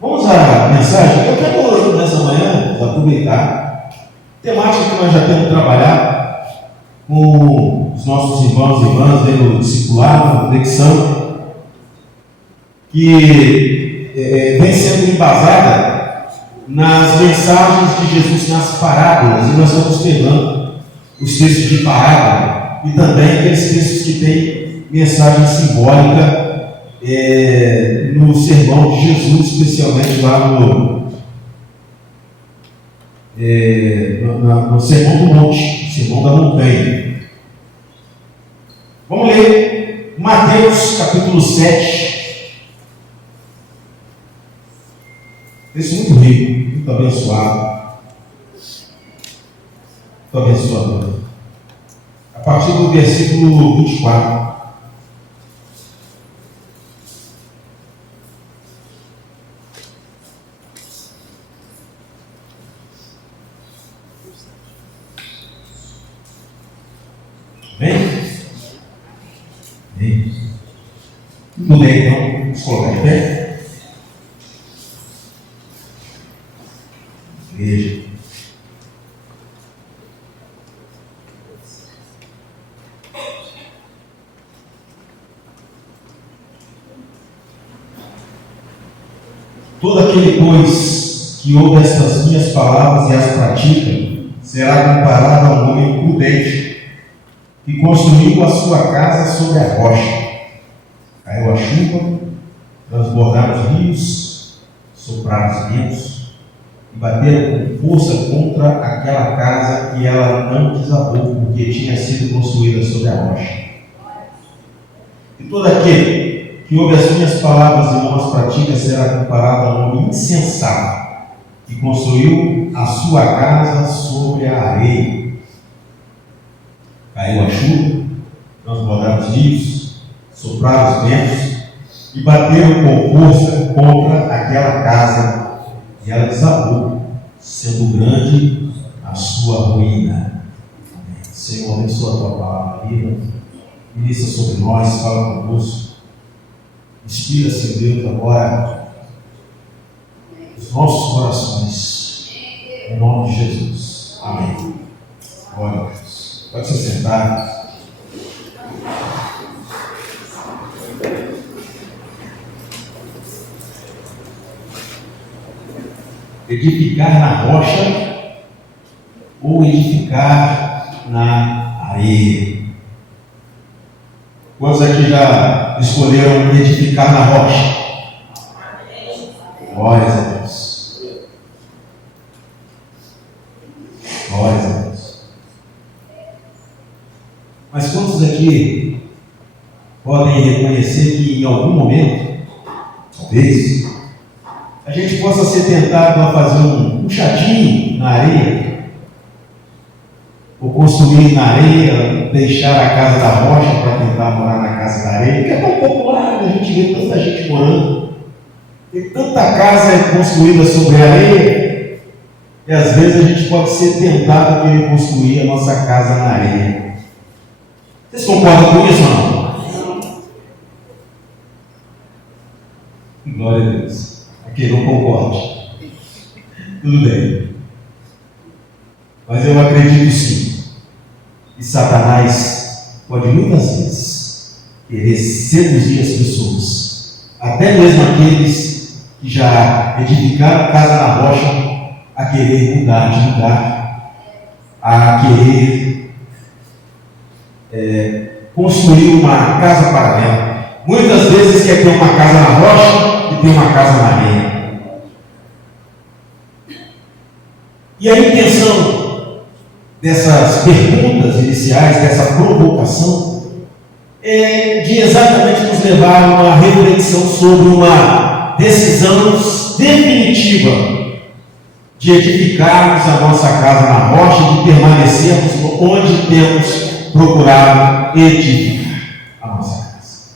Vamos à mensagem. Eu quero nessa manhã aproveitar temática que nós já temos trabalhado com os nossos irmãos e irmãs no discipulado, na reflexão, que vem sendo embasada nas mensagens de Jesus nas parábolas, e nós estamos pegando os textos de parábola e também aqueles textos que têm mensagem simbólica no sermão de Jesus, especialmente lá no sermão do monte, sermão da montanha. Vamos ler Mateus capítulo 7. Texto muito rico, muito abençoado, muito abençoador. A partir do versículo 24. Bem? Tudo bem, então, vamos colocar de pé. Veja. Todo aquele, pois, que ouve estas minhas palavras e as pratica, será comparado a um homem prudente que construiu a sua casa sobre a rocha. Caiu a chuva, transbordaram os rios, sopraram os ventos e bateram com força contra aquela casa, e ela não desabou, porque tinha sido construída sobre a rocha. E todo aquele que ouve as minhas palavras e não as pratica será comparado a um homem insensato que construiu a sua casa sobre a areia. Caiu a chuva, transbordaram os rios, sopraram os ventos e bateram com força contra aquela casa, e ela desabou, sendo grande a sua ruína. Amém. Senhor, abençoa a tua palavra, ministra sobre nós, fala conosco, inspira, Senhor Deus, agora os nossos corações, em nome de Jesus. Amém. Glória a Deus. Pode se sentar. Edificar na rocha ou edificar na areia? Quantos aqui já escolheram edificar na rocha? Glórias a Deus. Glórias a Deus. Mas quantos aqui podem reconhecer que em algum momento, talvez, a gente possa ser tentado a fazer um puxadinho na areia, ou construir na areia, deixar a casa da rocha para tentar morar na casa da areia, que é tão popular, a gente vê tanta gente morando, tem tanta casa construída sobre a areia, e às vezes a gente pode ser tentado a querer construir a nossa casa na areia. Vocês concordam com isso ou não? Glória a Deus. Aqui não concorde. Tudo bem. Mas eu acredito sim que Satanás pode muitas vezes querer seduzir as pessoas, até mesmo aqueles que já edificaram casa na rocha, a querer mudar de lugar, a querer construir uma casa paralela. Muitas vezes quer ter uma casa na rocha e ter uma casa na areia. E a intenção dessas perguntas iniciais, dessa provocação, é de exatamente nos levar a uma reflexão sobre uma decisão definitiva de edificarmos a nossa casa na rocha e de permanecermos onde temos procurado edificar a nossa casa.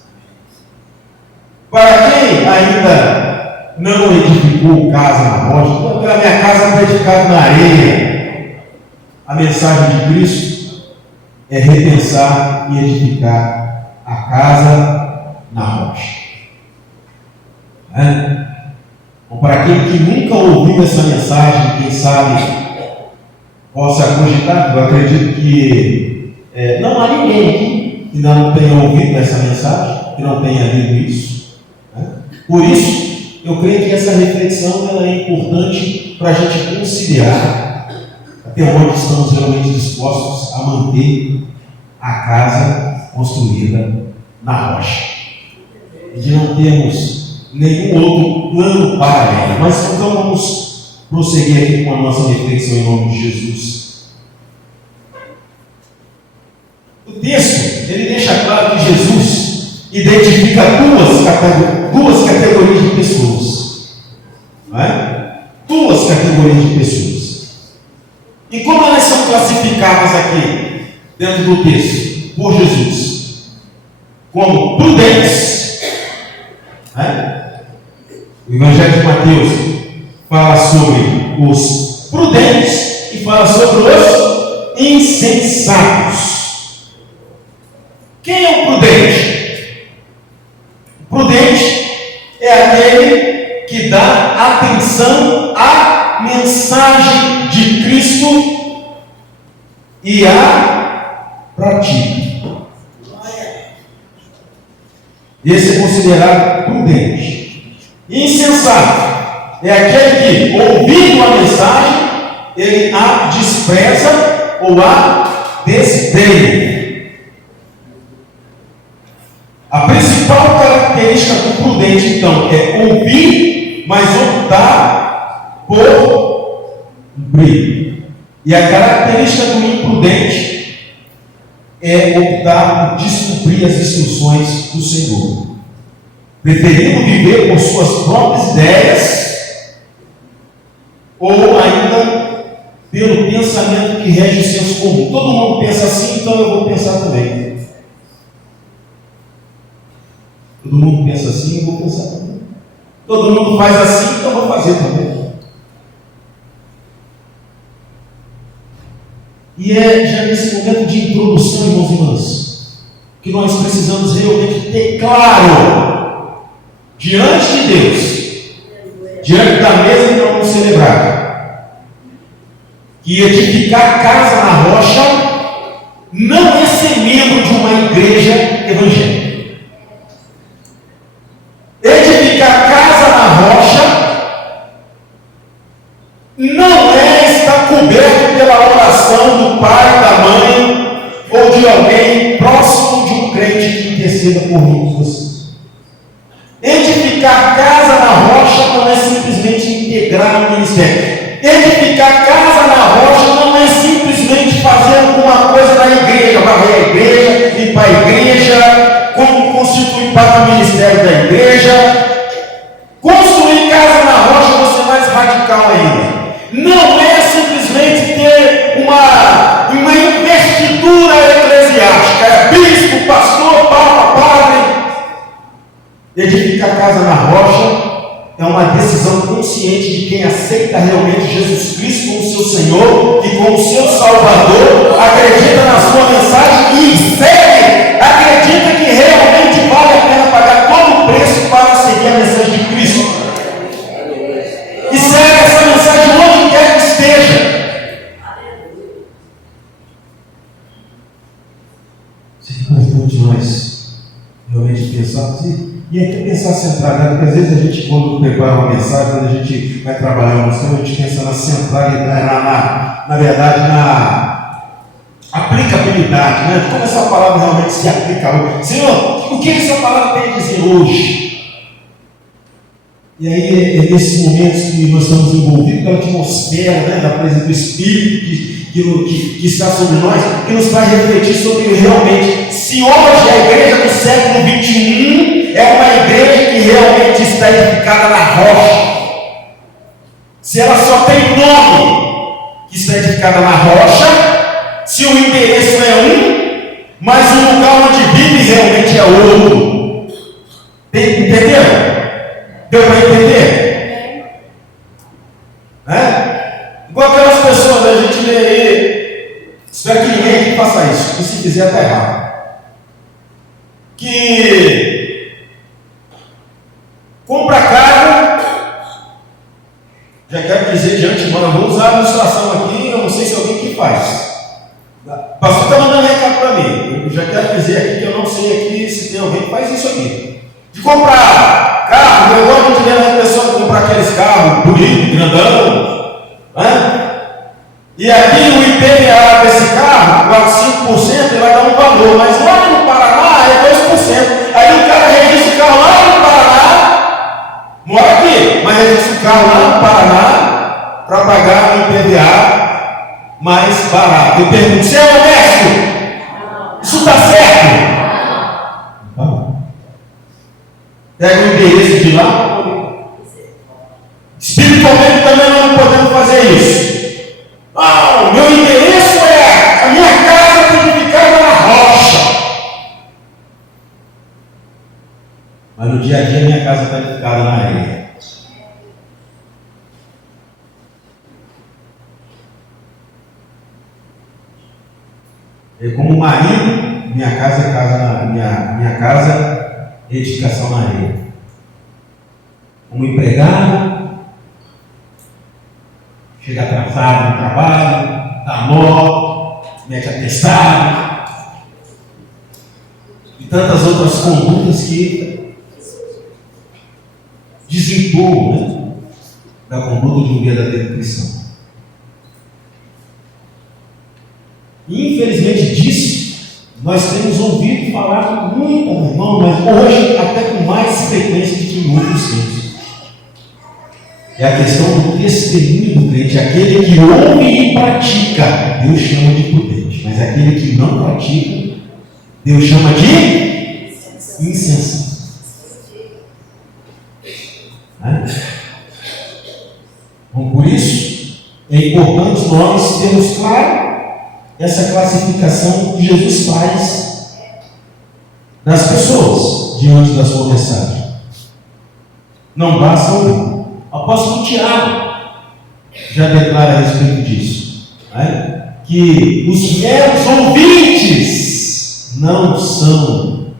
Para quem ainda não edificou edificou casa na rocha, a minha casa está edificada na areia. A mensagem de Cristo é repensar e edificar a casa na rocha. Bom, para aquele que nunca ouviu essa mensagem, quem sabe possa cogitar, eu acredito que não há ninguém aqui que não tenha ouvido essa mensagem, que não tenha lido isso. Por isso, eu creio que essa reflexão ela é importante para a gente considerar até onde estamos realmente dispostos a manter a casa construída na rocha. E de não termos nenhum outro plano paralelo. Mas então vamos prosseguir aqui com a nossa reflexão em nome de Jesus. O texto, ele deixa claro que Jesus identifica duas categorias de pessoas. Não é? Duas categorias de pessoas. E como elas são classificadas aqui, dentro do texto, por Jesus? Como prudentes. O Evangelho de Mateus fala sobre os prudentes e fala sobre os insensatos. Quem é o prudente? O prudente é aquele que dá atenção à mensagem de Cristo e a pratica. Esse é considerado prudente. Insensato é aquele que, ouvindo a mensagem, ele a despreza ou a desdenha. A principal característica do prudente, então, é ouvir, mas optar por cumprir. E a característica do imprudente é optar por descumprir as instruções do Senhor, preferindo viver por suas próprias ideias, ou ainda pelo pensamento que rege o senso comum. Todo mundo pensa assim, então eu vou pensar também. Todo mundo pensa assim, eu vou pensar também. Todo mundo faz assim, então eu vou fazer também. E é já nesse momento de introdução, irmãos e irmãs, que nós precisamos realmente ter claro, diante de Deus, diante da mesa que nós vamos celebrar, que edificar casa na rocha não é ser membro de uma igreja evangélica. Edificar casa na rocha não é estar coberto pela oração do pai, da mãe ou de alguém próximo de um crente que interceda por mim e vocês. Edificar casa na rocha não é simplesmente integrar no ministério. Edificar casa na rocha não é simplesmente fazer alguma coisa na igreja, varrer a igreja, limpar a igreja, como constituir parte do ministério da igreja. Construir casa na rocha, vou ser mais radical ainda. Não é simplesmente ter uma investidura eclesiástica, é bispo, pastor, papa, padre. Edificar casa na rocha é uma decisão consciente de quem aceita realmente Jesus Cristo como seu Senhor e como seu Salvador, acredita na sua mensagem e segue, acredita que realmente vale a pena pagar todo o preço para seguir a mensagem de Cristo. E segue essa mensagem onde quer que esteja. Seria importante nós realmente pensar assim. E aqui pensar centralidade, porque às vezes a gente, quando prepara uma mensagem, quando a gente vai trabalhar uma questão, a gente pensa na centralidade, na verdade, na aplicabilidade, né? Como essa palavra realmente se aplica hoje. Senhor, o que essa palavra tem a dizer hoje? E aí é nesses momentos que nós estamos envolvidos pela atmosfera, né, da presença do Espírito que está sobre nós, que nos faz refletir sobre realmente se hoje a igreja do século 21 é uma igreja que realmente está edificada na rocha. Se ela só tem nome que está edificada na rocha, se o endereço é mas o lugar onde vive realmente é outro. Entendeu? Deu para entender? Né? Igual aquelas pessoas, a gente lê aí, espero que ninguém aqui faça isso, e se fizer está errado. Que compra carro, já quero dizer de antemão, eu vou usar a ilustração aqui, eu não sei se alguém que faz. O pastor está mandando recado para mim, eu já quero dizer aqui que eu não sei aqui se tem alguém que faz isso aqui. De comprar carro, eu gosto de ver a pessoa comprar aqueles carros bonitos, grandão, né? E aqui o IPVA desse carro, 5%, ele vai dar um valor, mas lá no Paraná é 2%. Aí o cara registra o carro lá no Paraná, mora aqui, mas registra o carro lá no Paraná para pagar o IPVA mais barato. Eu pergunto, você é honesto? Isso está certo? Não. Pega o endereço de lá. Espiritualmente também nós não podemos fazer isso. O meu endereço é a minha casa edificada na rocha. Mas no dia a dia minha casa está edificada na areia. Eu, como marido, minha casa é edificação na areia. Como empregado, chega atrasado no trabalho, dá nó, mete atestado, e tantas outras condutas que desentoam, né, da conduta de um verdadeiro cristão. E infelizmente disso, nós temos ouvido falar muito, irmão, mas hoje até com mais frequência do que em outros tempos. É a questão do testemunho do crente. Aquele que ouve e pratica, Deus chama de prudente. Mas aquele que não pratica, Deus chama de insensato. Então, por isso, é importante nós termos claro essa classificação que Jesus faz das pessoas diante da sua mensagem. Não basta ouvir. O apóstolo Tiago já declara a respeito disso, né? Que os meros ouvintes não são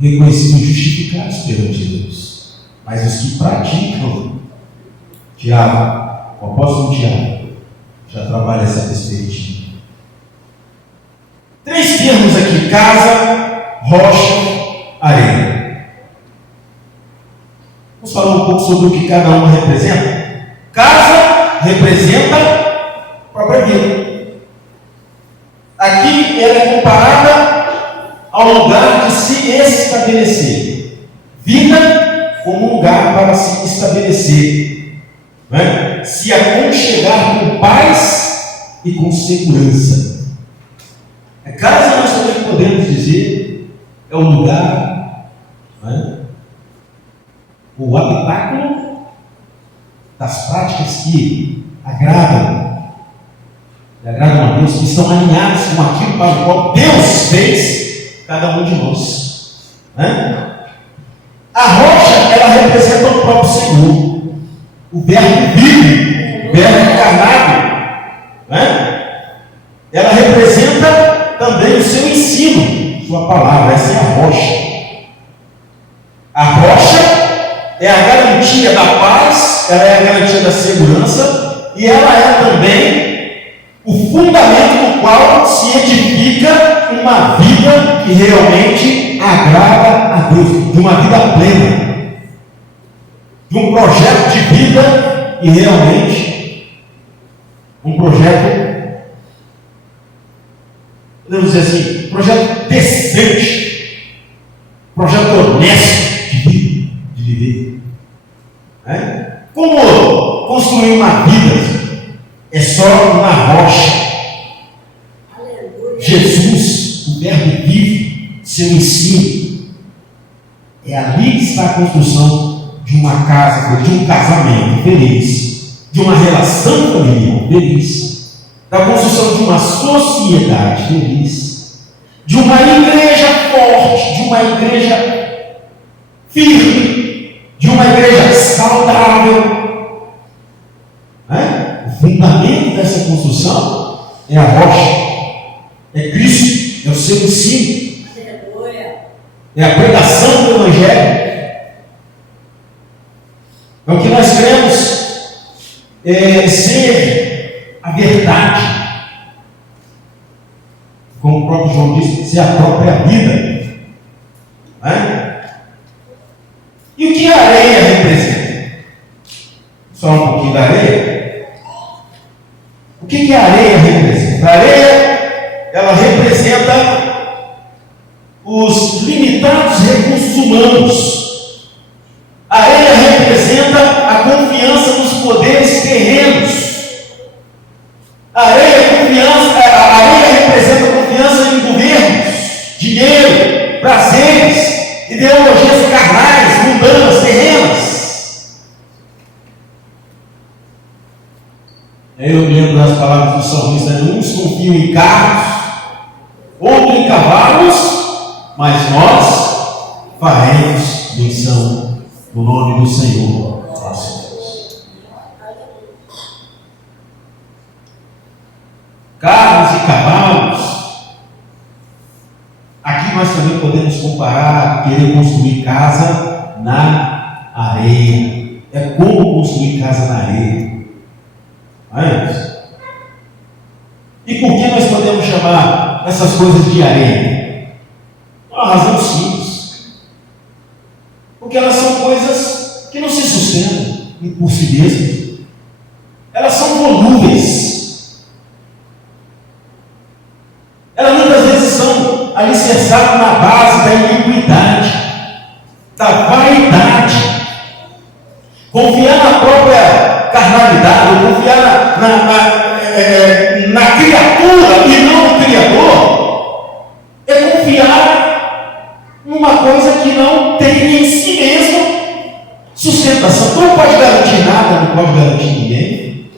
reconhecidos e justificados perante Deus, mas os que praticam. Tiago, o apóstolo Tiago já trabalha essa perspectiva. 3 termos aqui: casa, rocha, areia. Vamos falar um pouco sobre o que cada uma representa. Casa representa a própria vida. Aqui ela é comparada ao lugar de se estabelecer. Vida como um lugar para se estabelecer, né? Se aconchegar com paz e com segurança. A casa nós também podemos dizer é o lugar, né? O habitáculo das práticas que agradam a Deus, que estão alinhadas com aquilo para o qual Deus fez cada um de nós, né? A rocha, ela representa o próprio Senhor, o verbo vivo, o verbo encarnado, né? Ela representa também o seu ensino, sua palavra. Essa é a rocha. A rocha é a garantia da paz, ela é a garantia da segurança, e ela é também o fundamento no qual se edifica uma vida que realmente agrada a Deus, de uma vida plena, de um projeto de vida e realmente um projeto, podemos dizer assim, projeto decente, projeto honesto de vida, de viver. Como construir uma vida? É só na rocha. Jesus, o verbo vivo, seu ensino. É ali que está a construção de uma casa, de um casamento feliz, de uma relação familiar feliz, da construção de uma sociedade feliz, de uma igreja forte, de uma igreja firme, de uma igreja saudável, construção é a rocha, é Cristo, é o seu ensino, é a pregação do Evangelho, é o que nós cremos ser a verdade. Como o próprio João disse, ser a própria vida. Não é? E o que a areia representa? Só um pouquinho da areia. O que a areia representa? A areia, ela representa os limitados recursos humanos. A areia representa a confiança nos poderes terrenos. A areia representa a confiança em governos, dinheiro, prazeres, ideologias carnais, mundanas, terrenas. Eu me lembro das palavras do salmista: uns confiam em carros, outros em cavalos, mas nós faremos menção no nome do Senhor nosso Deus. Carros e cavalos. Aqui nós também podemos comparar, querer construir casa na areia. É como construir casa na areia. Não é isso? E por que nós podemos chamar essas coisas de areia? Uma razão simples. Porque elas são coisas que não se sustentam por si mesmas. Elas são volúveis. Elas muitas vezes são alicerçadas na base da iniquidade, da vaidade. Confiar na própria carnalidade, confiar na criatura e não no Criador, é confiar numa coisa que não tem em si mesmo sustentação. Não pode garantir nada, não pode garantir ninguém.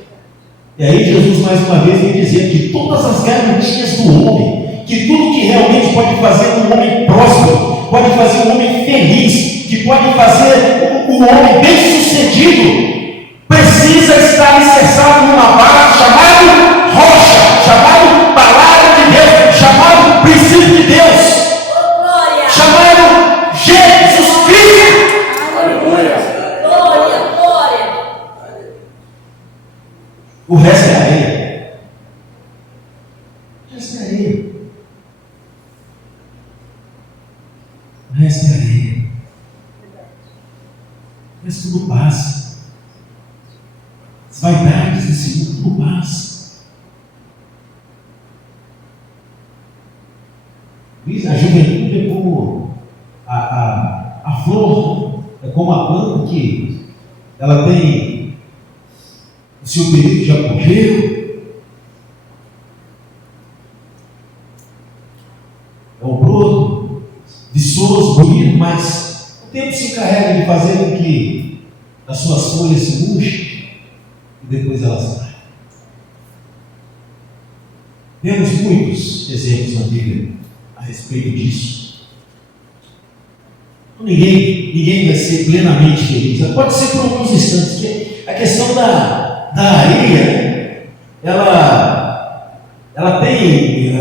E aí Jesus mais uma vez vem dizer que todas as garantias do homem, que tudo que realmente pode fazer um homem próspero, pode fazer um homem feliz, que pode fazer um homem bem sucedido, precisa estar alicerçado numa base chamada rocha, chamado palavra de Deus, chamado princípio de Deus, chamado Jesus Cristo. Aleluia. O resto é areia. O resto é areia. O resto é areia. Mas tudo passa. As vaidades desse mundo tudo passa. A juventude é como a flor, é como a planta que ela tem o seu período de apogeu, é o broto, viçoso, bonito, mas o tempo se encarrega de fazer com que as suas folhas se murchem e depois elas caem. Temos muitos exemplos na Bíblia a respeito disso. Ninguém vai ser plenamente feliz. Pode ser por alguns instantes, porque a questão da areia, ela tem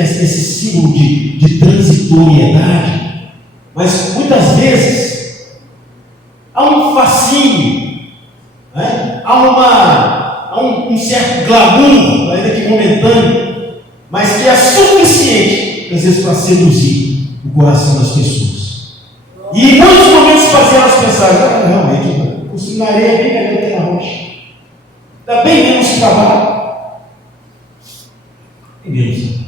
esse símbolo de transitoriedade, mas muitas vezes há um fascínio, né? há um certo glamour, ainda que momentâneo, mas que é suficiente, às vezes, para seduzir o coração das pessoas. E em muitos momentos fazer elas pensarem: realmente, construir na areia é bem melhor do que na rocha. Dá bem menos trabalho. Bem menos trabalho.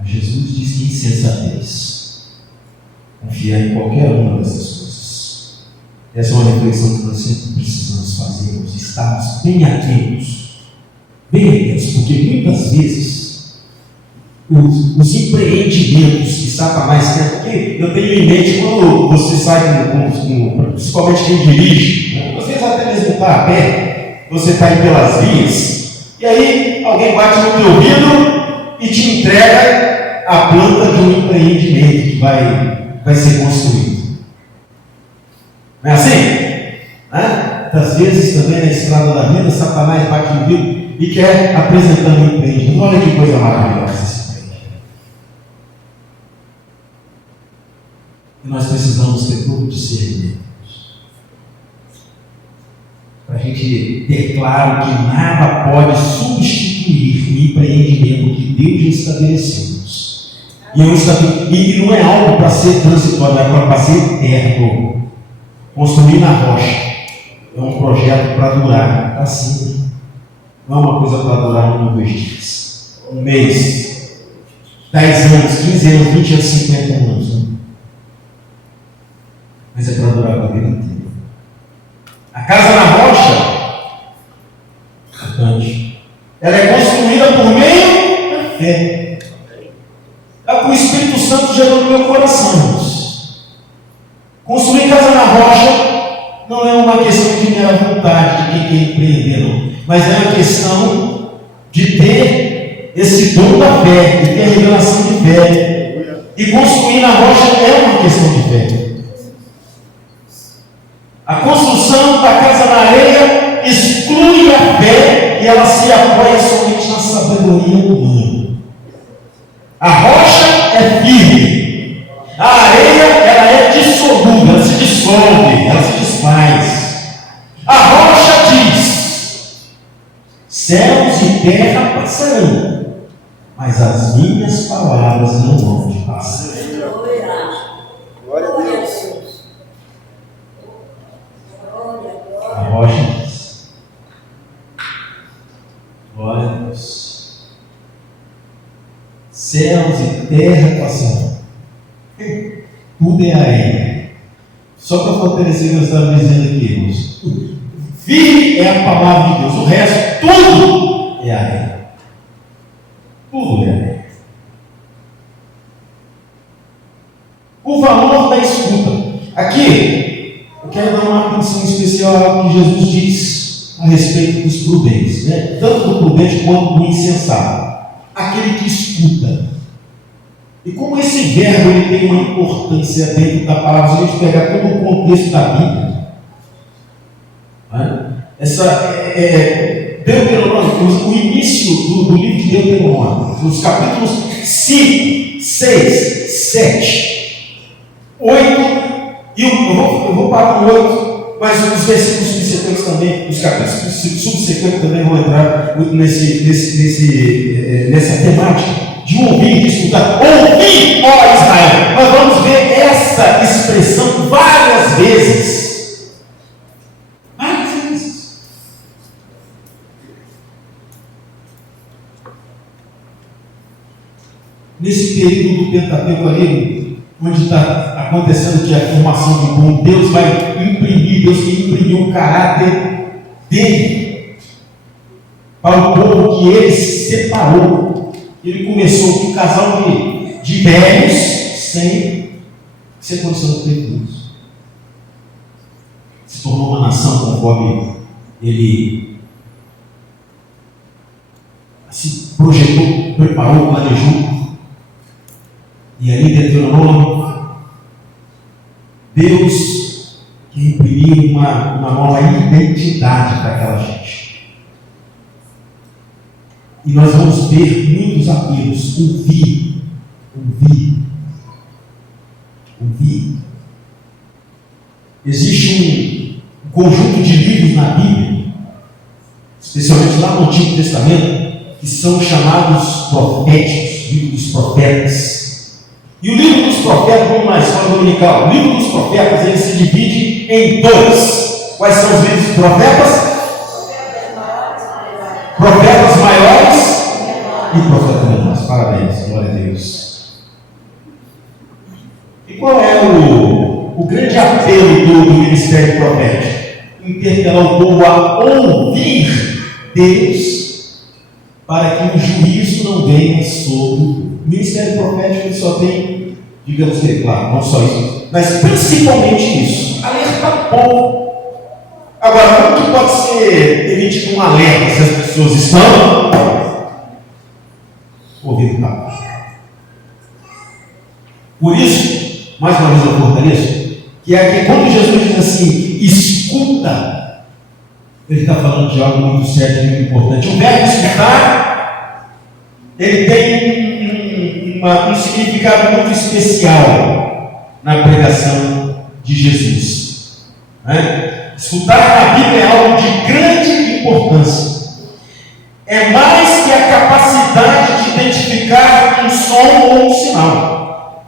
Mas Jesus diz que insensatez confiar em qualquer uma dessas coisas. Essa é uma reflexão que nós sempre precisamos fazer, estarmos bem atentos, porque muitas vezes os empreendimentos que Satanás quer, porque eu tenho em mente quando você sai principalmente quem dirige, né? Às vezes até mesmo está a pé, você está aí pelas vias, e aí alguém bate no teu vidro e te entrega a planta de um empreendimento que vai ser construído. Não é assim? Às vezes também na estrada da vida, Satanás bate no vidro e quer apresentar um empreendimento. Olha que coisa maravilhosa esse empreendimento. E nós precisamos ter todo discernimento para a gente ter claro que nada pode substituir o empreendimento que Deus estabeleceu. E não é algo para ser transitório, é para ser eterno. Construir na rocha é um projeto para durar para sempre. Não é uma coisa para durar 1 ou 2 dias, um mês, 10 anos, 15 anos, 20 anos, 50 anos. Né? Mas é para durar a vida inteira. A casa na rocha, importante, ela é construída por meio da fé. É o que o Espírito Santo gerou no meu coração, irmãos. Construir casa na rocha não é uma questão de mera vontade de quem quer empreender, não. Mas é uma questão de ter esse dom da fé, de ter a revelação de fé. E construir na rocha é uma questão de fé. A construção da casa na areia exclui a fé e ela se apoia somente na sabedoria humana. A rocha é firme, a areia ela é dissolúvel, ela se dissolve, ela se desfaz. A rocha diz: céus e terra passarão, mas as minhas palavras não vão passar. Glória a Deus. A rocha diz: glória a Deus. Céus e terra passarão, tudo é areia. Só para fortalecer o que eu estava dizendo aqui, irmãos. Firme é a palavra de Deus, o resto, tudo é areia. Tudo é areia. O valor da escuta. Aqui, eu quero dar uma atenção especial ao que Jesus diz a respeito dos prudentes, né? Tanto do prudente quanto do insensato. Aquele que escuta. E como esse verbo ele tem uma importância dentro da palavra, se a gente pegar todo o contexto da Bíblia, né? Deuteronômio, o início do livro de Deuteronômio, os capítulos 5, 6, 7, 8, e eu vou parar no 8, mas os versículos subsequentes também, os capítulos subsequentes também vão entrar nessa temática de ouvir, de escutar. Ouvir, ó Israel! Nós vamos ver essa expressão várias vezes. Várias vezes. Nesse período do Pentateuco ali, onde está acontecendo que a formação de bom, Deus vai imprimir, Deus que imprimiu o caráter dele para o povo que ele separou. Ele começou com um casal de velhos sem ser condição de ter filhos. Se tornou uma nação conforme ele se projetou, preparou, planejou. E ali Deuteronômio, Deus quer imprimir uma nova identidade para aquela gente. E nós vamos ver muitos apelos: ouvir, ouvir, ouvir. Existe um conjunto de livros na Bíblia, especialmente lá no Antigo Testamento, que são chamados proféticos, livro dos profetas. E o livro dos profetas, vamos na escola dominical, o livro dos profetas ele se divide em dois. Quais são os livros dos profetas? Profetas maiores e profetas menores. Parabéns, glória a Deus. E qual é o grande apelo do ministério profético? Interpelar o povo a ouvir Deus para que o juízo não venha sobre o ministério profético. Ele só tem, digamos que, claro, não só isso, mas principalmente isso: alertar o povo. Agora, como que pode ser emitido um alerta se as pessoas estão ouvindo nada? Por isso, mais uma vez eu fortaleço, que é que quando Jesus diz assim, escuta, ele está falando de algo muito sério, muito importante. O verbo escutar, ele tem um significado muito especial na pregação de Jesus. Né? Escutar na Bíblia é algo de grande importância. É mais que a capacidade de identificar um som ou um sinal.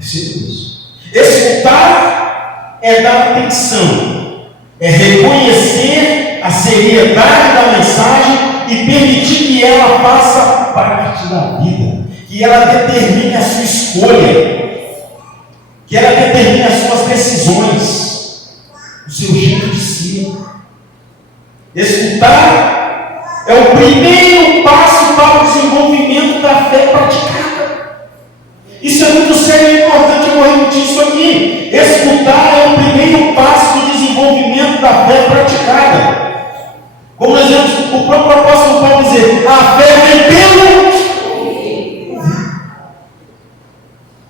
Isso. Escutar é dar atenção, é reconhecer a seriedade da mensagem e permitir que ela faça parte da vida, que ela determine a sua escolha, que ela determine as suas decisões, o seu jeito de ser. Escutar é o primeiro passo para o desenvolvimento da fé praticada. Isso é muito sério e importante, eu vou repetir isso aqui. Escutar é o primeiro passo do desenvolvimento da fé praticada. Como exemplo, o próprio apóstolo Paulo dizer, a fé vem pelo...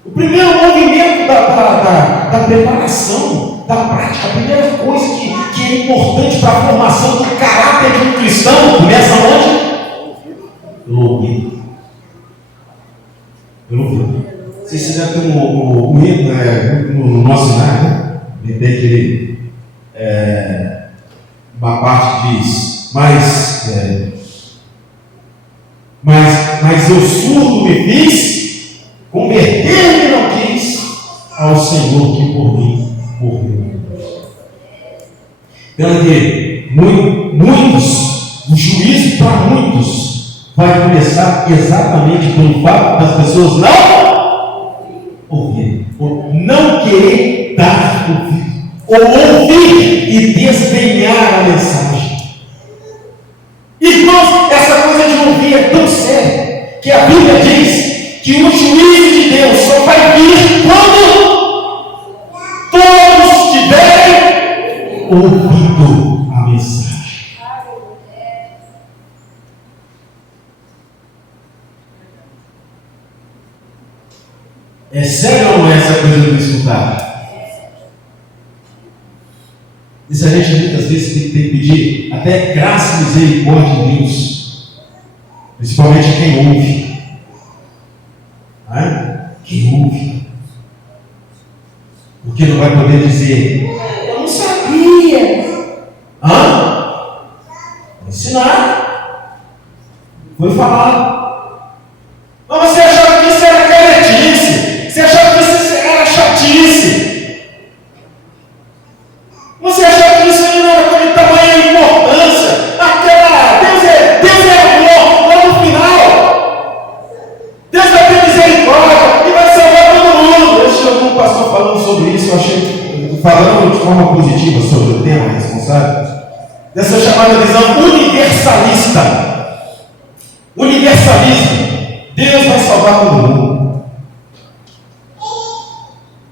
O primeiro movimento da preparação, da prática, a primeira coisa que é importante para a formação do caráter de um cristão, começa onde? Pelo ouvido. Pelo ouvido. Vocês já tem um hino no nosso cenário, né? Tem aquele, uma parte que diz, mas eu surdo me fiz, converter-me não quis ao Senhor que por mim morreu. Então, muitos, o juízo para muitos vai começar exatamente pelo fato das pessoas não ouvir, ou não querer dar ouvido, ou ouvir e desdenhar a mensagem. Irmãos, essa coisa de ouvir é tão séria que a Bíblia diz que o juízo de Deus só vai vir quando todos tiverem ouvido a mensagem. É sério ou não é essa coisa do escutar? Isso a gente muitas vezes tem que pedir até graça e misericórdia de Deus, principalmente quem ouve. Quem ouve, porque não vai poder dizer, eu não sabia. Vou ensinar. Foi falar. Mas você achava que isso era caretice? Você achava que isso era chatice? Você achava que isso não era coisa de tamanha importância? Deus é amor, lá no final. Deus vai ter misericórdia e vai salvar todo mundo. Eu tinha algum pastor falando sobre isso, eu achei, falando de forma positiva sobre o tema responsável, dessa chamada visão universalista. Universalismo. Deus vai salvar todo mundo.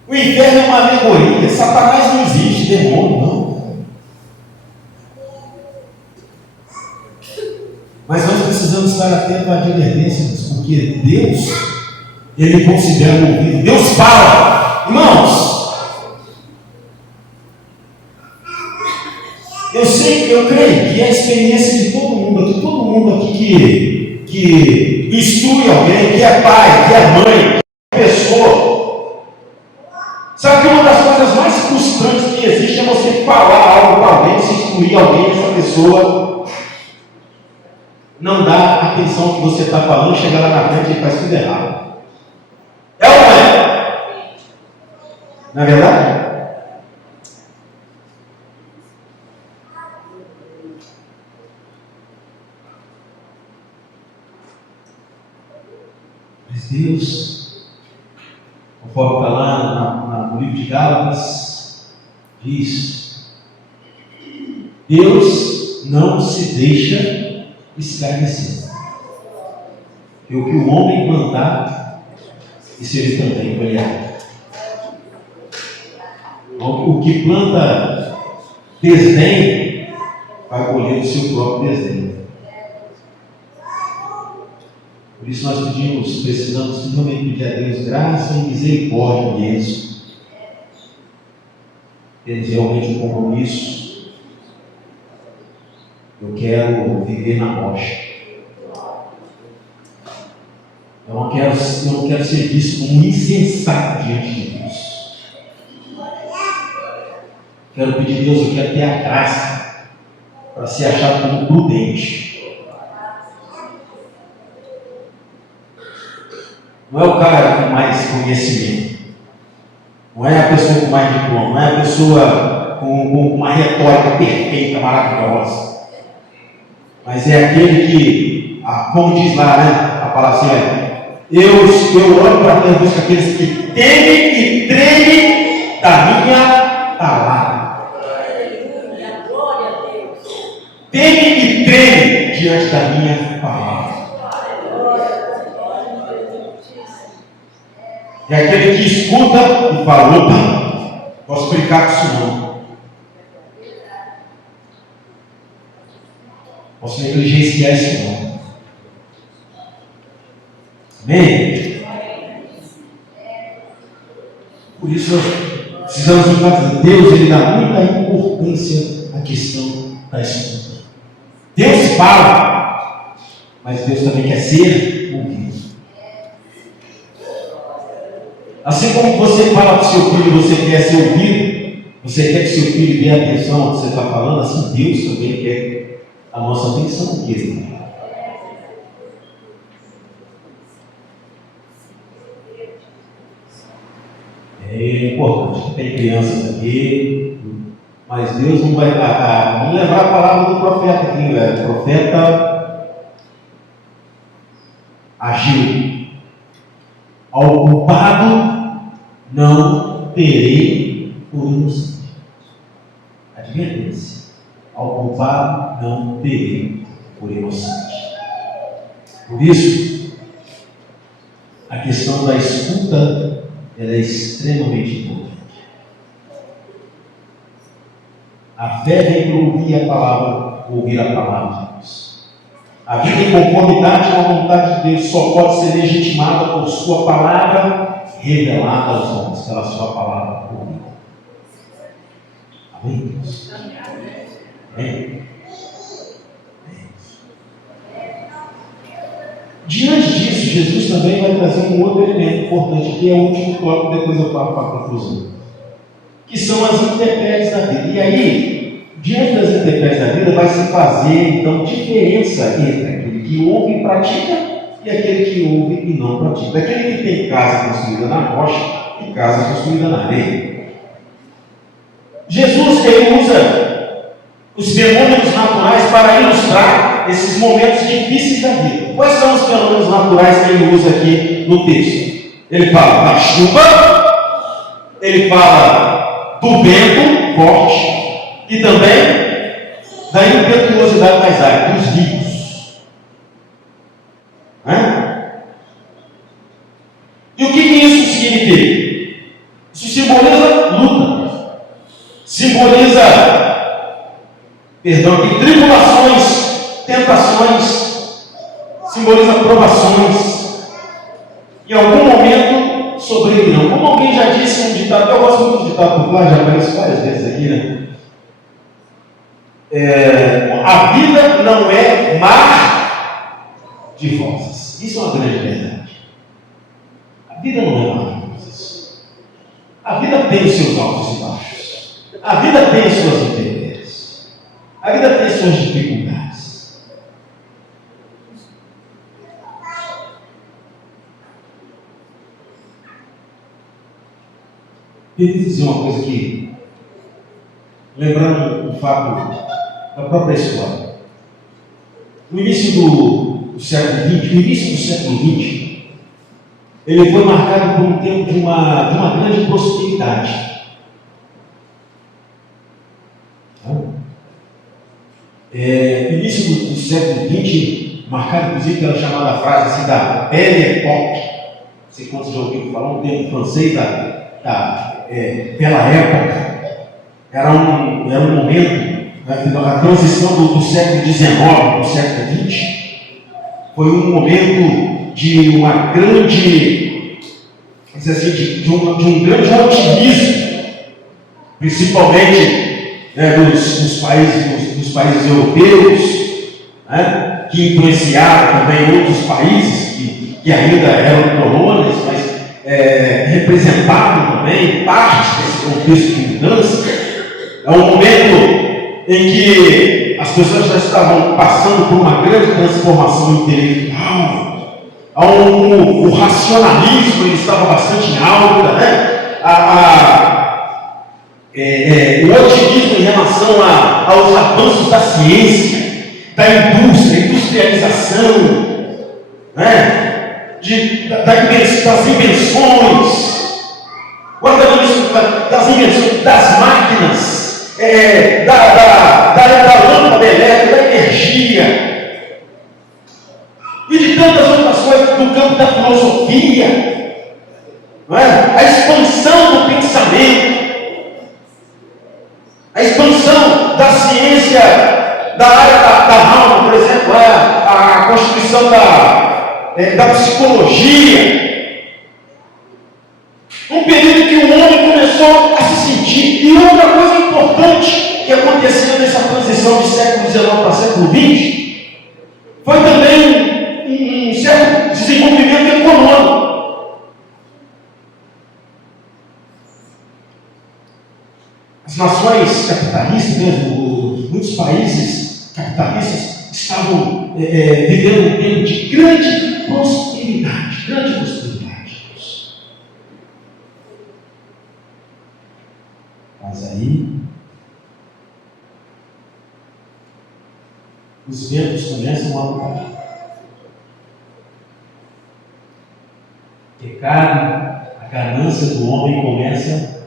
O inferno é uma alegoria. Satanás não existe, demônio não. Mas nós precisamos estar atentos à advertência, porque Deus, Ele considera o ouvido. Deus fala. Irmãos, eu creio que é a experiência de todo mundo aqui que instrui alguém, que é pai, que é mãe, que é pessoa. Sabe que uma das coisas mais frustrantes que existe é você falar algo para alguém, se instruir alguém, essa pessoa não dá atenção ao que você está falando, chega lá na frente e faz tudo errado. É ou não é? Não é verdade? Mas Deus, conforme está lá no livro de Gálatas, diz: Deus não se deixa escarnecer. E o que o homem plantar, isso ele também colherá. O que planta desdém, vai colher o seu próprio desdém. Por isso nós precisamos realmente pedir a Deus graça e misericórdia mesmo. Ter realmente um compromisso. Eu quero viver na rocha. Eu não quero ser visto como um insensato diante de Deus. Quero pedir a Deus, eu quero ter a graça para ser achado como prudente. Não é o cara com mais conhecimento, não é a pessoa com mais diploma, não é a pessoa com uma retórica perfeita, maravilhosa, mas é aquele que, como diz lá, né, a palavra assim, eu oro para Deus com aqueles que temem e tremem da minha palavra. Temem e tremem diante da minha palavra. É aquele que escuta e fala, opa, posso brincar com isso não. Posso negligenciar isso não. Amém? Por isso nós precisamos lembrar que Deus ele dá muita importância à questão da escuta. Deus fala, mas Deus também quer ser ouvido. Assim como você fala para o seu filho, você quer ser ouvido, você quer que seu filho dê atenção ao que você está falando, assim Deus também quer a nossa atenção aqui. É importante, tem crianças aqui, mas Deus não vai vamos lembrar a palavra do profeta aqui, o profeta agiu. Ao culpado não terei por inocente. Advertência. Ao culpado não terei por inocente. Por isso, a questão da escuta ela é extremamente importante. A fé vem para ouvir a palavra de Deus. A vida em conformidade com a vontade de Deus só pode ser legitimada por sua palavra revelada aos homens, pela sua palavra ouvida. Amém, Deus? Amém? Diante disso, Jesus também vai trazer um outro elemento importante, que é o último tópico, depois eu falo para a conclusão, que são as intempéries da vida. E aí, diante das intempéries da vida, vai se fazer, então, diferença entre aquele que ouve e pratica e aquele que ouve e não pratica. Aquele que tem casa construída na rocha e casa construída na areia. Jesus, ele usa os fenômenos naturais para ilustrar esses momentos difíceis da vida. Quais são os fenômenos naturais que ele usa aqui no texto? Ele fala da chuva, ele fala do vento forte e também da impetuosidade das águas, dos rios. E o que isso significa? Isso simboliza luta, simboliza, tribulações, tentações, simboliza provações. Em algum momento sobrevirão. Como alguém já disse um ditado, eu gosto muito de ditado popular, já aparece várias vezes aqui, né? A vida não é mar de rosas. Isso é uma grande verdade. A vida não é mar de rosas. A vida tem os seus altos e baixos. A vida tem suas intempéries. A vida tem suas dificuldades. Queria dizer uma coisa aqui, lembrando o fato da própria história. No início do século XX, ele foi marcado por um tempo de uma grande prosperidade. Início do século XX, marcado inclusive pela chamada frase assim, da Belle Époque. Não sei quantos já ouviram falar, um termo francês pela época. Era um momento, a transição do século XIX para o século XX, foi um momento de uma grande, vamos dizer assim, de um grande otimismo, principalmente dos países europeus, né, que influenciaram também outros países que ainda eram colônias, mas representavam também parte desse contexto de mudança. É um momento em que as pessoas já estavam passando por uma grande transformação intelectual, o racionalismo ele estava bastante em alta, né? O otimismo em relação aos avanços da ciência, da indústria, industrialização, né? Das invenções, das invenções das máquinas, da lâmpada elétrica, da energia e de tantas outras coisas do campo da filosofia, não é? A expansão do pensamento, a expansão da ciência, da área da alma, por exemplo, a constituição da psicologia. Um período que o homem começou a se sentir. E outra coisa importante que aconteceu nessa transição de século XIX para século XX foi também um certo desenvolvimento econômico. As nações capitalistas, muitos países capitalistas estavam vivendo um tempo de grande prosperidade. Mas aí, os ventos começam a mudar. O pecado, a ganância do homem começa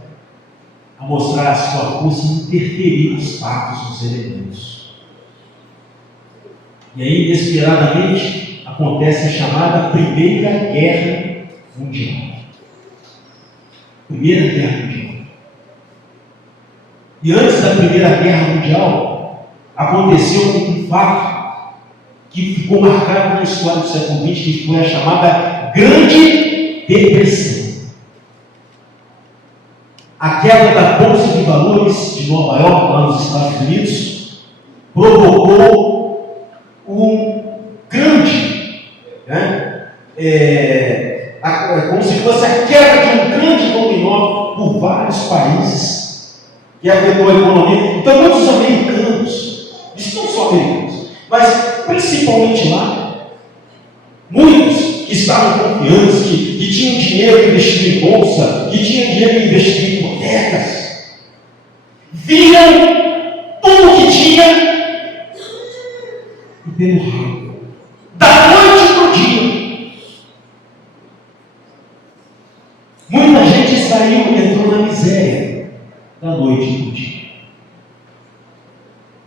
a mostrar a sua força e interferir nos fatos dos elementos. E aí, inesperadamente, acontece a chamada Primeira Guerra Mundial. Primeira Guerra Mundial. E antes da Primeira Guerra Mundial, aconteceu um fato que ficou marcado na história do século XX, que foi a chamada Grande Depressão. A queda da Bolsa de Valores de Nova York, lá nos Estados Unidos, provocou um grande, como se fosse a queda de um grande dominó por vários países, que afetou a economia. Então, muitos americanos, isso não só americanos, mas principalmente lá, muitos que estavam confiantes, que tinham dinheiro investido em bolsa, que tinham dinheiro investido em hipotecas, viram tudo que tinha e pelo rabo, da noite para o dia. Muita gente saiu e entrou na miséria da noite para o dia.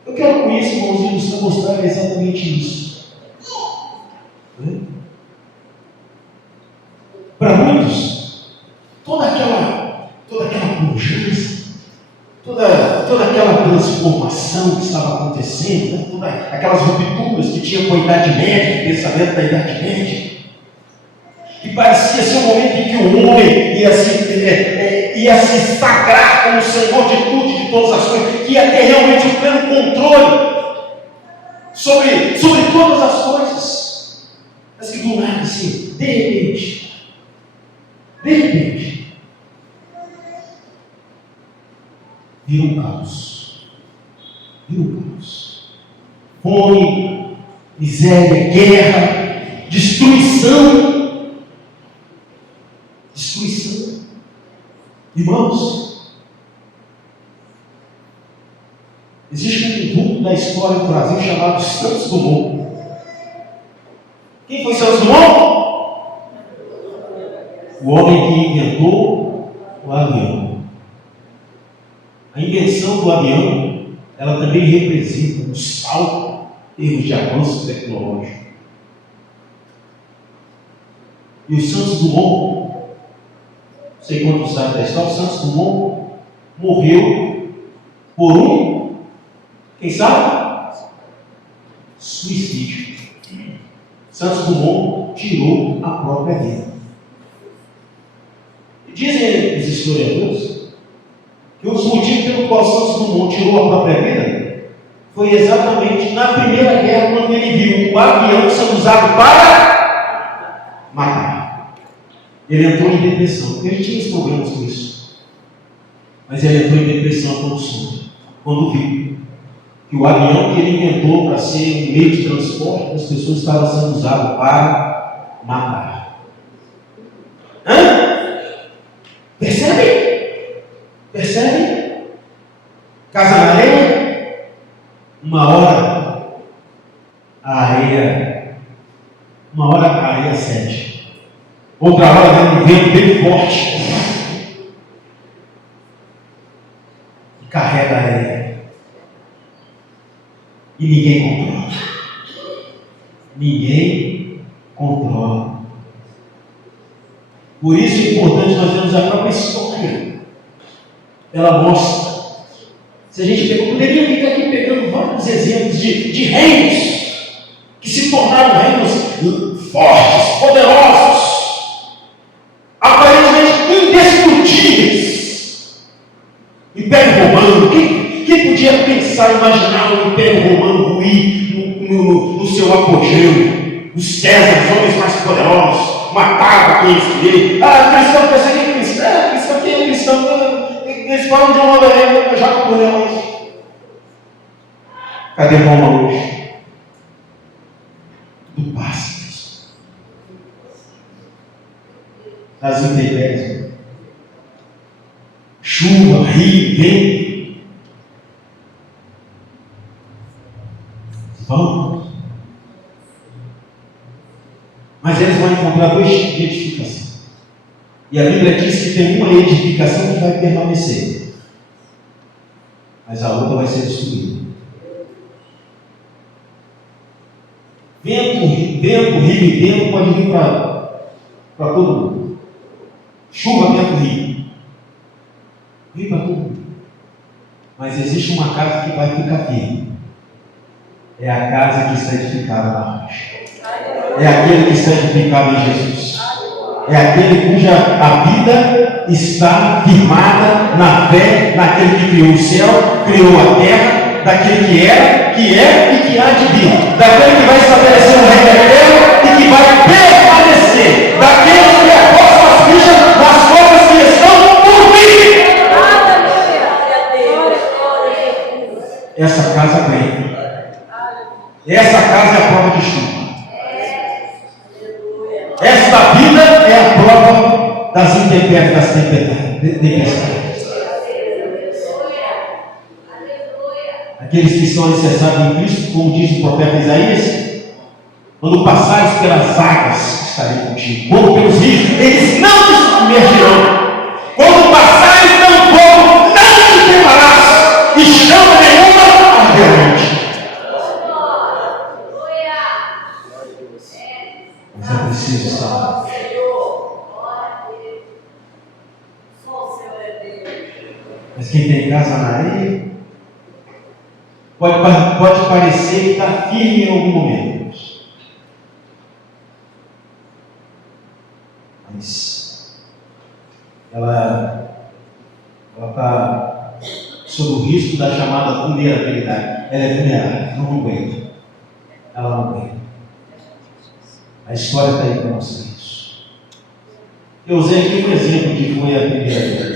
Eu quero com isso, irmãozinhos, para mostrar exatamente isso. Para muitos, toda aquela pujança, toda aquela transformação que estava acontecendo, todas aquelas rupturas que tinha com a Idade Média, o pensamento da Idade Média, que parecia ser um momento em que o homem ia se sagrar como o Senhor de tudo e de todas as coisas, que ia ter realmente um pleno controle sobre todas as coisas. Mas que do nada, assim, de repente, virou um caos. Fome, miséria, guerra, destruição. Irmãos, existe um vulto da história do Brasil chamado Santos Dumont. Quem foi Santos Dumont? O homem que inventou o avião. A invenção do avião, ela também representa um salto em termos de avanço tecnológico. E o Santos Dumont, não sei quantos sabem da história, o Santos Dumont morreu por quem sabe? Suicídio. Santos Dumont tirou a própria vida. E dizem os historiadores que os motivos pelo qual Santos Dumont tirou a própria vida foi exatamente na Primeira Guerra, quando ele viu o avião sendo usado para matar. Ele entrou em depressão, porque ele tinha problemas com isso. Mas ele entrou em depressão quando viu que o avião que ele inventou para ser um meio de transporte, as pessoas estavam sendo usadas para matar. Percebe? Casa na areia, uma hora a areia cede, outra hora vem um vento bem forte e carrega a areia. E ninguém controla. Por isso é importante nós vermos a própria história. Ela mostra. Se a gente poderia ficar aqui pegando vários exemplos de reinos que se tornaram reinos fortes, poderosos, aparentemente indestrutíveis. Império Romano, quem podia pensar, imaginar o Império Romano ruir no seu apogeu? Os Césares, os homens mais poderosos, matava quem escolheu. Cristão perseguindo cristão, cristão que é cristão. Eles falam de uma maneira, eu jogo por elas. Cadê Roma hoje? Do pássaro. Das intempéries. Chuva, rio, vento. Vamos. Mas eles vão encontrar dois tipos de edificação. E a Bíblia diz que tem uma edificação que vai permanecer, mas a outra vai ser destruída. Vento, rio e vento pode vir para todo mundo. Chuva, vento, rio. Vem para todo mundo. Mas existe uma casa que vai ficar firme. É a casa que está edificada na rocha. É aquele que está edificado em Jesus. É aquele cuja a vida está firmada na fé naquele que criou o céu, criou a terra, daquele que era, que é e que há de vir, daquele que vai estabelecer um reino eterno e que vai permanecer, daquele que aposta as fichas nas coisas que estão por vir. Essa casa aguenta. Essa casa é a prova de chuva. Esta vida é a prova das intempéries, das tempestades. Aqueles que estão alicerçados em Cristo, como diz o profeta Isaías, quando passares pelas águas, estarei contigo. Quando pelos rios, eles não te submergirão. Quando passares pelo fogo, não te queimarás, e chama nenhuma arderante. Mas é preciso estar lá. Mas quem tem casa na areia pode parecer que está firme em algum momento, mas ela está sob o risco da chamada vulnerabilidade. Ela é vulnerável, não aguenta. Ela não aguenta. A história está aí para mostrar isso. Eu usei aqui um exemplo que foi a Primeira Guerra.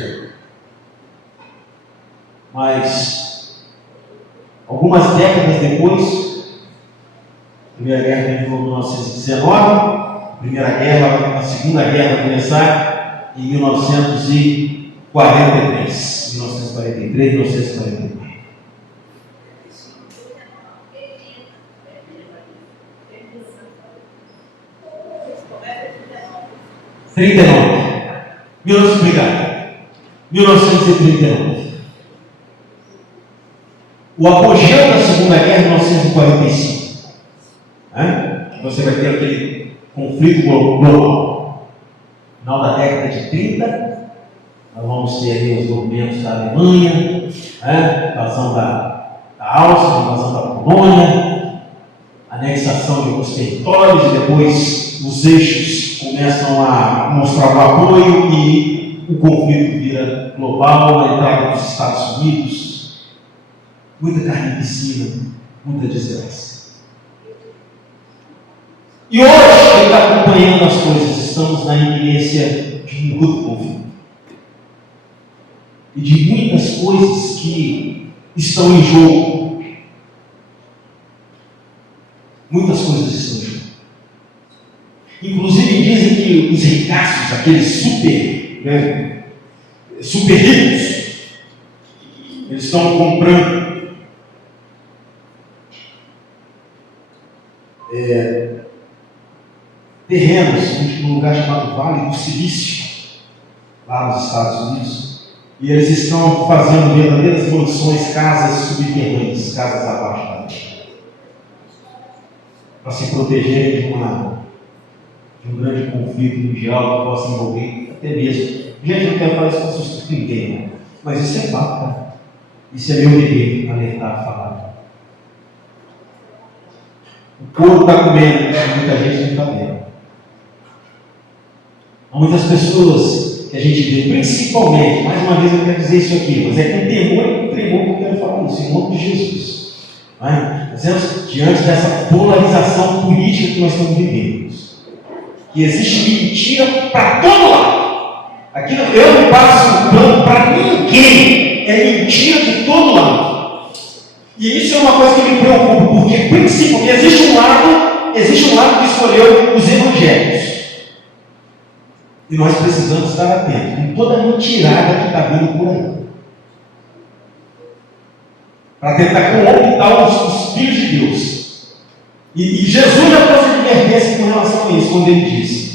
Mas, algumas décadas depois, a Primeira Guerra terminou em 1919, a Segunda Guerra vai começar em 1943. 1943. 1939. O apogeu da Segunda Guerra em 1945. Você vai ter aquele conflito global. No final da década de 30, nós vamos ter ali os movimentos da Alemanha, invasão da Áustria, invasão da Polônia, a anexação de alguns territórios, e depois os eixos começam a mostrar o apoio e o conflito vira global, a entrada dos Estados Unidos, muita carnificina, muita desgraça. E hoje, quem está acompanhando as coisas, estamos na iminência de um outro conflito. E de muitas coisas que estão em jogo. Muitas coisas estão em jogo. Inclusive dizem que os ricaços, aqueles super ricos, eles estão comprando terrenos num lugar chamado Vale do Silício, lá nos Estados Unidos. E eles estão fazendo verdadeiras mansões, casas subterrâneas, casas abaixo da terra, para se protegerem de um grande conflito mundial que possa envolver até mesmo. Gente, eu não quero falar isso com susto de ninguém, né? Mas isso é fato, tá? Isso é meu dever, alertar, falar. O povo está comendo, muita gente não está vendo. Há muitas pessoas que a gente vê, principalmente, mais uma vez eu quero dizer isso aqui, mas é com temor e com tremor que eu quero falar isso, em nome de Jesus. Nós estamos diante dessa polarização política que nós estamos vivendo, que existe mentira para todo lado. Aqui eu não passo pano para ninguém, é mentira de todo lado. E isso é uma coisa que me preocupa, porque principalmente existe um lado que escolheu os evangélicos. E nós precisamos estar atentos com toda a mentirada que está vindo por aí, para tentar cooptar os filhos de Deus. E Jesus já trouxe advertência com relação a isso, quando ele disse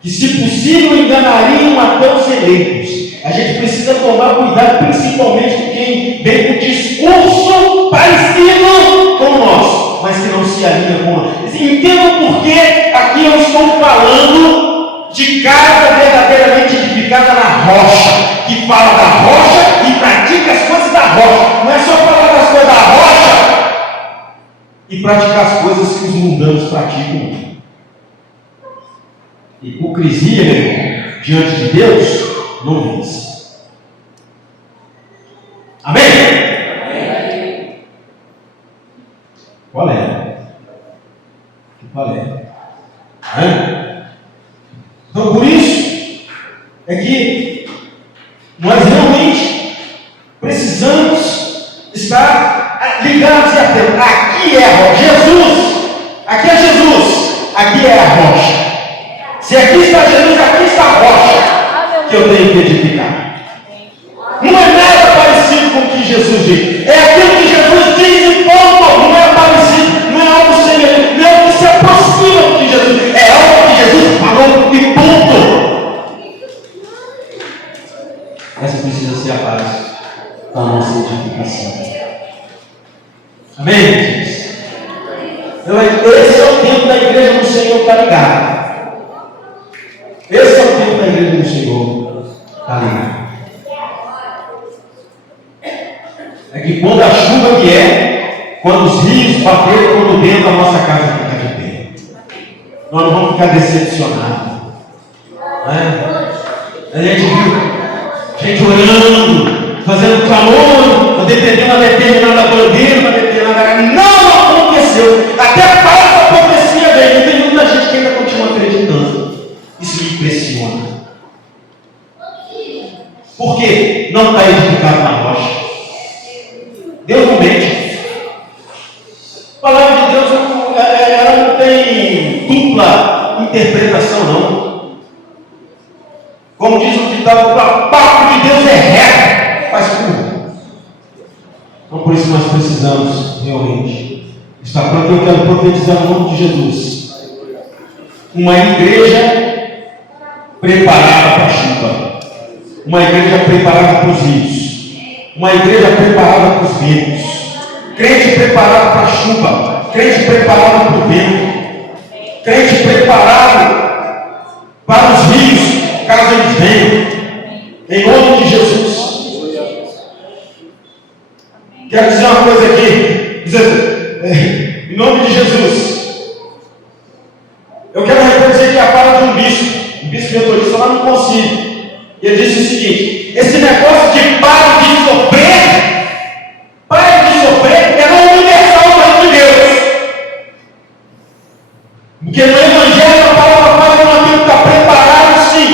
que, se possível, enganariam até os eleitos. A gente precisa tomar cuidado, principalmente com quem vem com discurso parecido com o nosso, mas que não se alinha com nós. Entendam por que aqui eu estou falando de casa verdadeiramente edificada na rocha, que fala da rocha e pratica as coisas da rocha. Não é só falar das coisas da rocha e praticar as coisas que os mundanos praticam. Hipocrisia, meu irmão, diante de Deus, não vence. Amém? Amém. Qual é? Então, por isso é que nós realmente precisamos estar ligados e atentos. Aqui é a rocha. Aqui é Jesus, aqui é a rocha. Se aqui está Jesus, aqui está a rocha que eu tenho que edificar. Não é nada parecido com o que Jesus diz. É aquilo que Jesus diz e ponto. Não é parecido, não é algo semelhante, não é algo que se aproxima do que Jesus. É algo que Jesus falou e ponto. Essa precisa ser a base da nossa edificação. Amém, Jesus? Esse é o tempo da igreja do Senhor, está ligado? Esse é o tempo da igreja do Senhor, está ligado? É que quando a chuva vier, quando os rios baterem, quando o vento, a nossa casa fica de pé. Nós não vamos ficar decepcionados. A gente viu gente orando, fazendo clamor, defendendo uma determinada bandeira, uma determinada. Não aconteceu. Até a falsa profecia veio. Tem muita gente que ainda continua acreditando. Isso me impressiona. Por quê? Não está edificado na rocha. Deus não mente. A palavra de Deus ela não tem dupla interpretação, não. Como diz o ditado, o papo de Deus é reto, faz curva. Então, por isso nós precisamos realmente estar pronto. Eu quero profetizar no nome de Jesus. Uma igreja preparada para a chuva. Uma igreja preparada para os rios. Uma igreja preparada para os ventos. Crente preparado para a chuva. Crente preparado para o vento. Crente preparado para os rios, caso eles venham. Em nome de Jesus. Quero dizer uma coisa aqui. Em nome de Jesus. Eu quero reproduzir aqui a fala de um bispo metodista lá no concílio. E ele disse o seguinte: esse negócio de pare de sofrer é não universal para de Deus. Porque no Evangelho a palavra fala que nós temos que estar preparados sim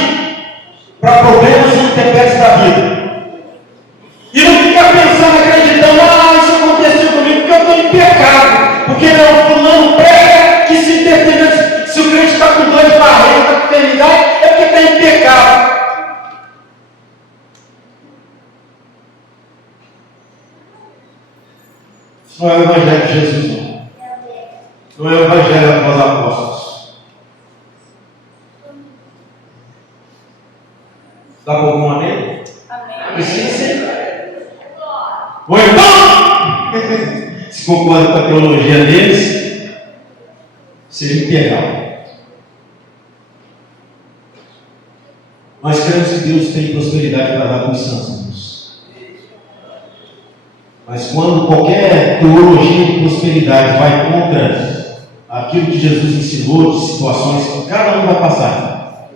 para problemas e intempéries da vida. E não ficar pensando, acreditando, isso aconteceu comigo porque eu estou em pecado. Porque não, fulano prega que se o crente está com dor de barriga, está com enfermidade, é porque está em pecado. Isso não é o Evangelho de Jesus, não. Não é o Evangelho dos apóstolos. Dá para algum amém? Amém. Precisa ser. Ou então, se concorda com a teologia deles, seja integral. Nós cremos que Deus tem prosperidade para dar dos santos. Mas quando qualquer teologia de prosperidade vai contra aquilo que Jesus ensinou, de situações que cada um vai passar,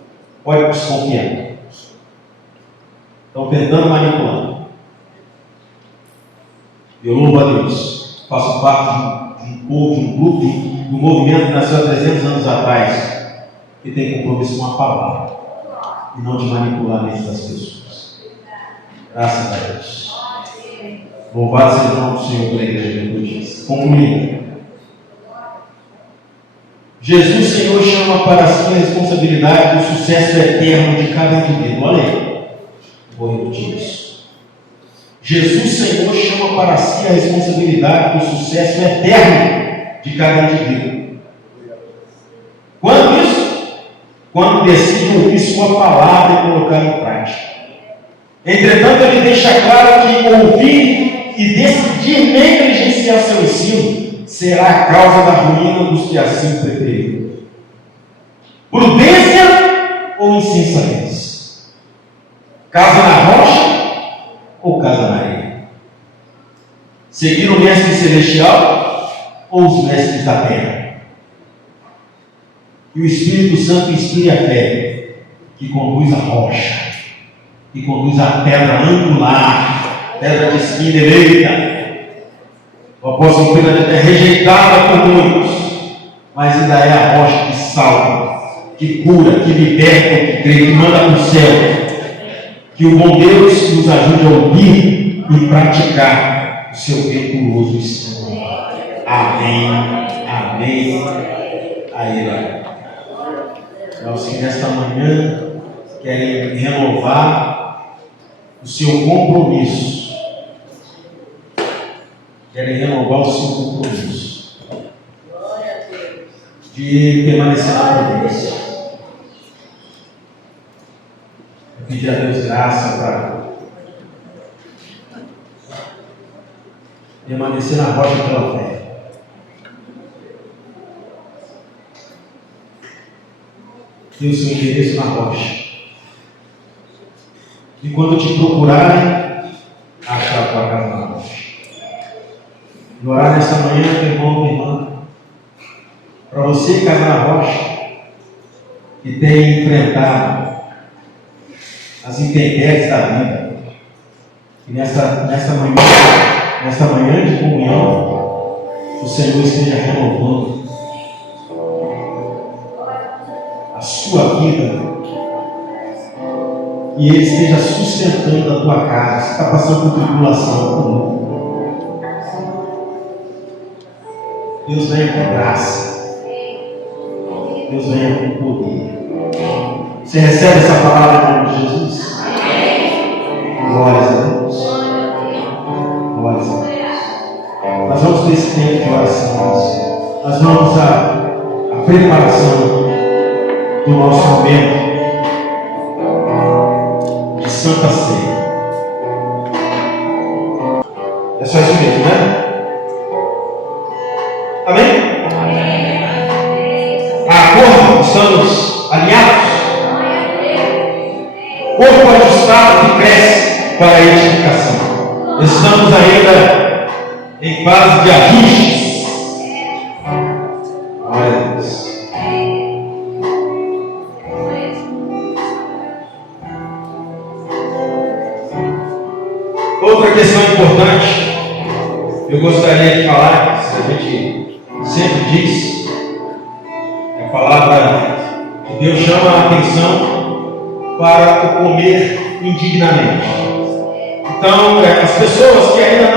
pode desconfiar. Estão tentando manipular. Eu louvo a Deus. Faço parte de um povo, de um grupo, de um movimento que nasceu há 300 anos atrás, que tem compromisso com a palavra e não de manipular a mente das pessoas. Graças a Deus. Louvado seja o nome do Senhor pela igreja metodista. Concluindo. Jesus, Senhor, chama para si a responsabilidade do sucesso eterno de cada indivíduo. Olha aí. Vou repetir isso. Jesus, Senhor, chama para si a responsabilidade do sucesso eterno de cada indivíduo. Quando isso? Quando decide ouvir sua palavra e colocar em prática. Entretanto, ele deixa claro que ouvir e decidir negligenciar seu ensino será a causa da ruína dos que assim preferirem. Prudência ou insensatez? Casa na rocha ou casa na areia? Seguir o mestre celestial ou os mestres da terra? E o Espírito Santo inspire a fé que conduz a rocha, que conduz a pedra angular, pedra de esquina direita. O apóstolo Pedro é rejeitada por muitos, mas ainda é a rocha que salva, que cura, que liberta, que manda para o céu. Que o bom Deus nos ajude a ouvir e praticar o seu virtuoso ensino. Amém. Amém. Aí, aos que nesta manhã querem renovar o seu compromisso, querem renovar o seu compromisso de permanecer na promessa. Eu pedi a Deus graça para permanecer na rocha pela fé. Ter o seu endereço na rocha. E quando te procurarem, achar a tua casa na rocha. E orar nessa manhã, meu irmão, minha irmã, para você, casa na rocha, que tem enfrentado as intempéries da vida, que nesta manhã de comunhão, o Senhor esteja renovando a sua vida e Ele esteja sustentando a tua casa. Você está passando por tribulação, Deus venha com graça, Deus venha com poder. Você recebe essa palavra em nome de Jesus? Glórias a Deus. Glórias a Deus. Nós vamos ter esse tempo de oração. Nós vamos a preparação do nosso momento de Santa Ceia. É só isso mesmo, né? Amém? Acordo, estamos alinhados? Corpo ajustado que cresce para a edificação. Estamos ainda em fase de ajustes. Outra questão importante, eu gostaria de falar, que a gente sempre diz, a palavra de Deus chama a atenção para o comer indignamente. Então, as pessoas que ainda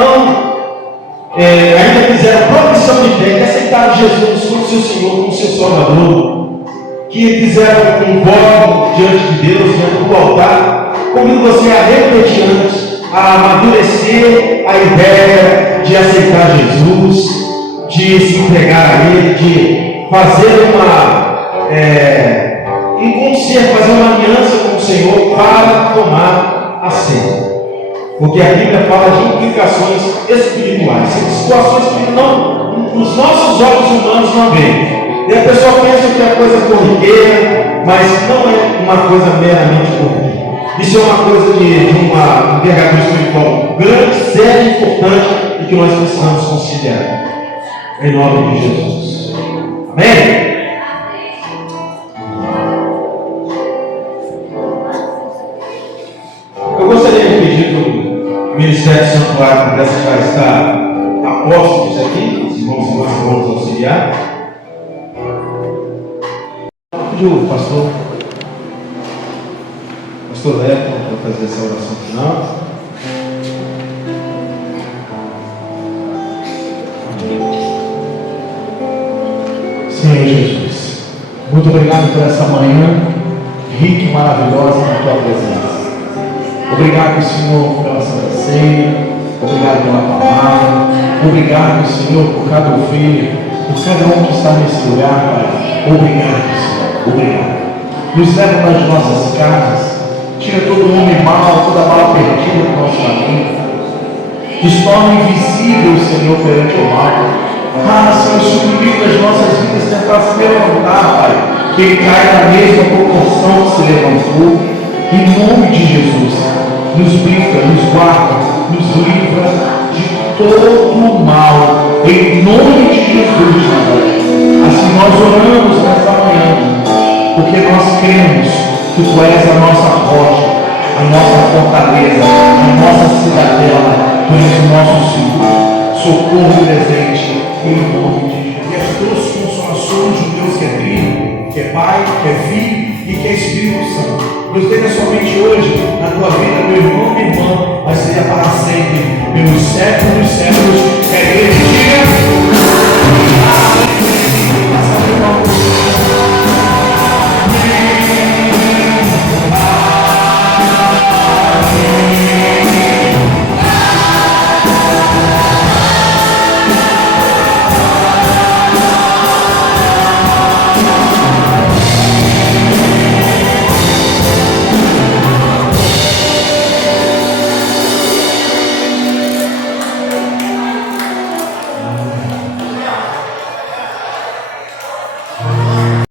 fizeram profissão de fé, que aceitaram Jesus como seu Senhor, como seu Salvador, que fizeram um voto diante de Deus, diante do altar, convido você a refletir antes, a amadurecer a ideia de aceitar Jesus, de se entregar a Ele, de fazer fazer uma aliança com o Senhor para tomar a ceia. Porque a Bíblia fala de implicações espirituais, situações que os nossos olhos humanos não veem. E a pessoa pensa que é coisa corriqueira, mas não é uma coisa meramente corriqueira. Isso é uma coisa de uma envergadura espiritual grande, séria e importante e que nós precisamos considerar. Em nome de Jesus. Amém? Eu gostaria de pedir que o Ministério Santuário pudesse já estar a postos aqui, os irmãos e irmãs vão auxiliar. Pedir o pastor Leto para fazer essa oração final. Senhor Jesus, muito obrigado por essa manhã rica e maravilhosa na tua presença. Obrigado, Senhor, pela Santa Ceia. Obrigado pela palavra. Obrigado, Senhor, por cada ovelha, por cada um que está nesse lugar, Pai. Obrigado, Senhor. Obrigado. Nos leva para as nossas casas. Tira todo homem mau, toda bala perdida do nosso caminho. Nos torna invisível, Senhor, perante o mal. Senhor, se o inimigo das nossas vidas tentar se levantar, Pai, que ele caia na mesma proporção que se levantou. Em nome de Jesus, nos brinda, nos guarda, nos livra de todo o mal. Em nome de Jesus, assim nós oramos nesta manhã, porque nós cremos que Tu és a nossa rocha, a nossa fortaleza, a nossa cidadela. Tu és o nosso Senhor, socorro presente, em nome de Jesus. E as duas consolações de Deus que é Trino, que é Pai, que é Filho e que é Espírito Santo, nos tenha somente hoje, na tua vida, meu irmão, minha irmã, mas seja para sempre, pelos séculos dos séculos, que a igreja diga.